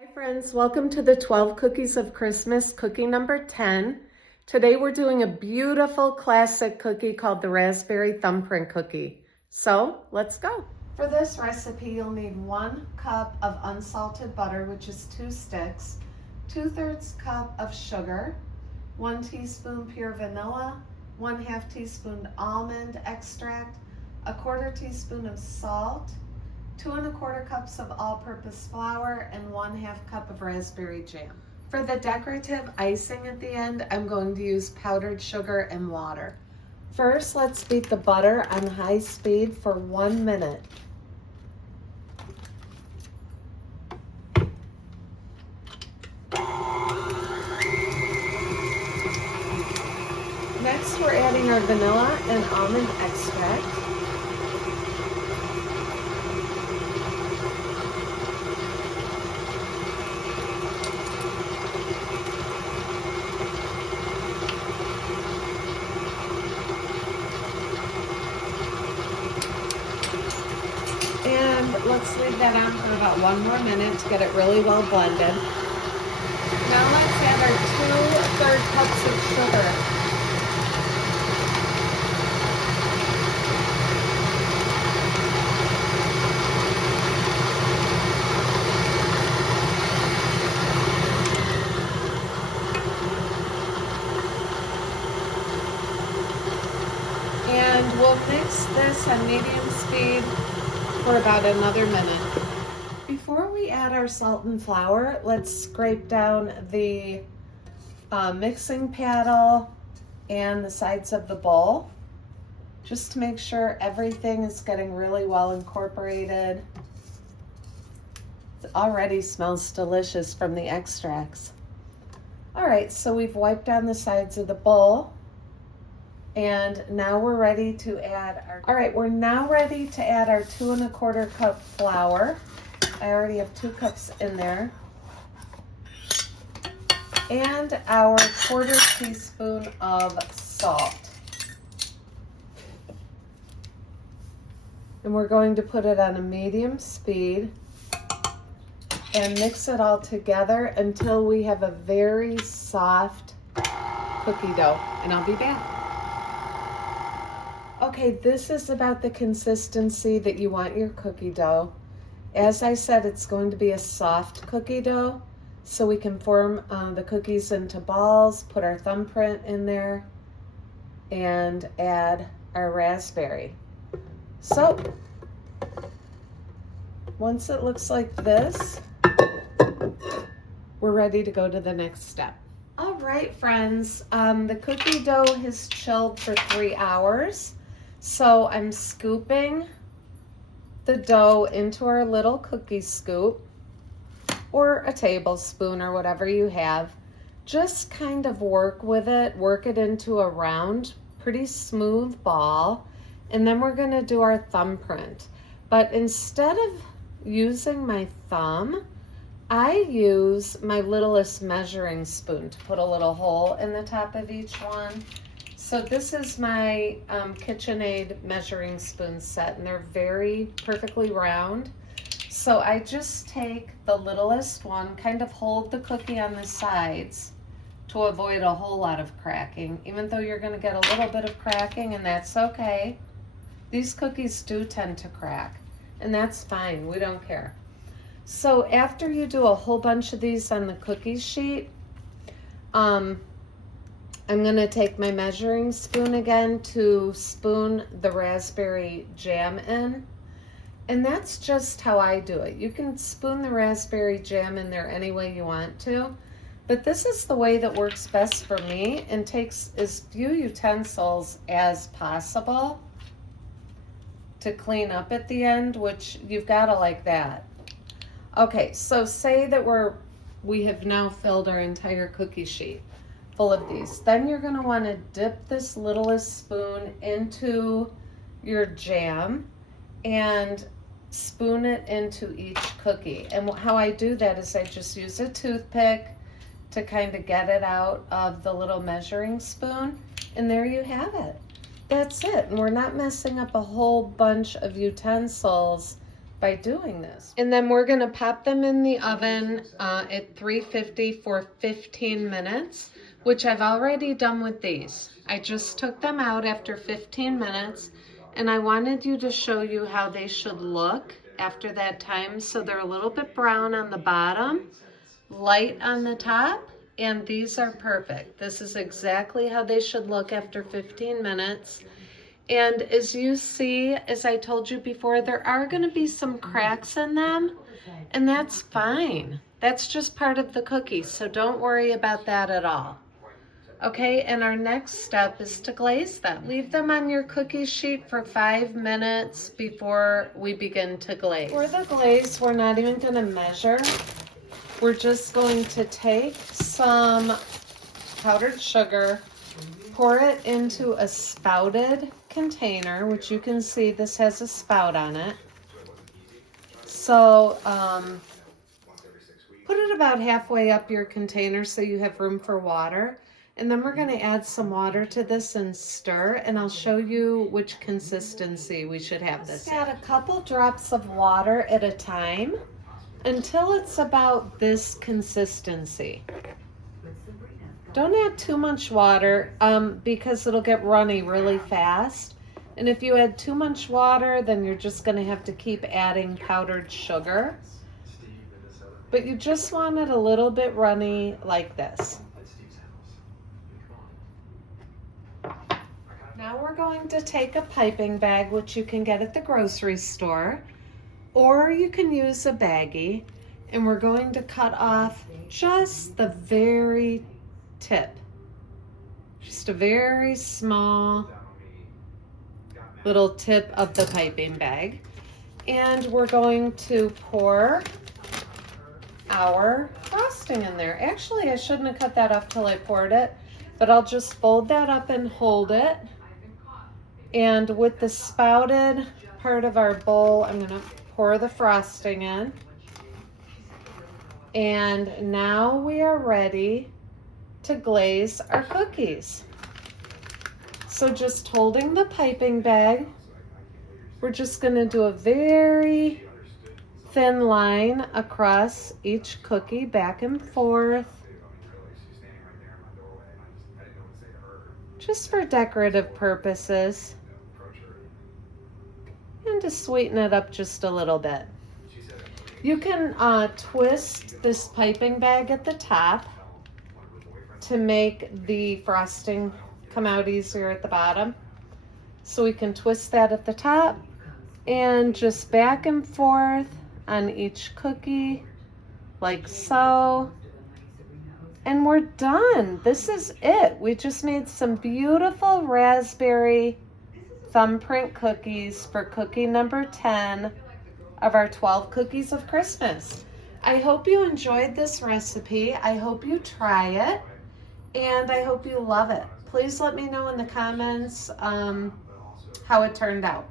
Hi friends, welcome to the 12 Cookies of Christmas, cookie number 10. Today we're doing a beautiful classic cookie called the Raspberry Thumbprint cookie. So let's go. For this recipe, you'll need 1 cup of unsalted butter, which is 2 sticks, 2/3 cup of sugar, 1 teaspoon pure vanilla, 1/2 teaspoon almond extract, 1/4 teaspoon of salt, 2 1/4 cups of all-purpose flour, and 1/2 cup of raspberry jam. For the decorative icing at the end, I'm going to use powdered sugar and water. First, let's beat the butter on high speed for 1 minute. Next, we're adding our vanilla and almond extract. And let's leave that on for about 1 more minute to get it really well blended. Now let's add our 2/3 cups of sugar. And we'll mix this on medium speed for about another minute. Before we add our salt and flour, let's scrape down the mixing paddle and the sides of the bowl, just to make sure everything is getting really well incorporated. It already smells delicious from the extracts. All right, so we've wiped down the sides of the bowl. And now we're ready to add we're now ready to add our 2 1/4 cup flour. I already have 2 cups in there. And our 1/4 teaspoon of salt. And we're going to put it on a medium speed and mix it all together until we have a very soft cookie dough. And I'll be back. Okay, this is about the consistency that you want your cookie dough. As I said, it's going to be a soft cookie dough, so we can form the cookies into balls, put our thumbprint in there, and add our raspberry. So, once it looks like this, we're ready to go to the next step. All right, friends, the cookie dough has chilled for 3 hours. So I'm scooping the dough into our little cookie scoop, or a tablespoon, or whatever you have. Just kind of work with it, work it into a round, pretty smooth ball, and then we're gonna do our thumbprint. But instead of using my thumb, I use my littlest measuring spoon to put a little hole in the top of each one. So this is my KitchenAid measuring spoon set, and they're very perfectly round. So I just take the littlest one, kind of hold the cookie on the sides to avoid a whole lot of cracking, even though you're gonna get a little bit of cracking, and that's okay. These cookies do tend to crack, and that's fine, we don't care. So after you do a whole bunch of these on the cookie sheet, I'm gonna take my measuring spoon again to spoon the raspberry jam in. And that's just how I do it. You can spoon the raspberry jam in there any way you want to, but this is the way that works best for me and takes as few utensils as possible to clean up at the end, which you've gotta like that. Okay, so say that we have now filled our entire cookie sheet full of these. Then you're gonna wanna dip this littlest spoon into your jam and spoon it into each cookie. And how I do that is I just use a toothpick to kind of get it out of the little measuring spoon, and there you have it. That's it, and we're not messing up a whole bunch of utensils by doing this. And then we're gonna pop them in the oven at 350 for 15 minutes, which I've already done with these. I just took them out after 15 minutes, and I wanted you to show you how they should look after that time. So they're a little bit brown on the bottom, light on the top, and these are perfect. This is exactly how they should look after 15 minutes. And as you see, as I told you before, there are going to be some cracks in them, and that's fine. That's just part of the cookie, so don't worry about that at all. Okay, and our next step is to glaze them. Leave them on your cookie sheet for 5 minutes before we begin to glaze. For the glaze, we're not even going to measure. We're just going to take some powdered sugar, pour it into a spouted container, which you can see this has a spout on it. So put it about halfway up your container so you have room for water. And then we're going to add some water to this and stir, and I'll show you which consistency we should have this. Just add a couple drops of water at a time until it's about this consistency. Don't add too much water because it'll get runny really fast. And if you add too much water, then you're just going to have to keep adding powdered sugar. But you just want it a little bit runny like this. Now we're going to take a piping bag, which you can get at the grocery store, or you can use a baggie, and we're going to cut off just the very tip. Just a very small little tip of the piping bag. And we're going to pour our frosting in there. Actually, I shouldn't have cut that off till I poured it, but I'll just fold that up and hold it. And with the spouted part of our bowl, I'm going to pour the frosting in. And now we are ready to glaze our cookies. So just holding the piping bag, we're just going to do a very thin line across each cookie, back and forth, just for decorative purposes, and to sweeten it up just a little bit. You can twist this piping bag at the top to make the frosting come out easier at the bottom. So we can twist that at the top and just back and forth on each cookie like so. And we're done. This is it. We just made some beautiful raspberry thumbprint cookies for cookie number 10 of our 12 cookies of Christmas. I hope you enjoyed this recipe. I hope you try it, and I hope you love it. Please let me know in the comments how it turned out.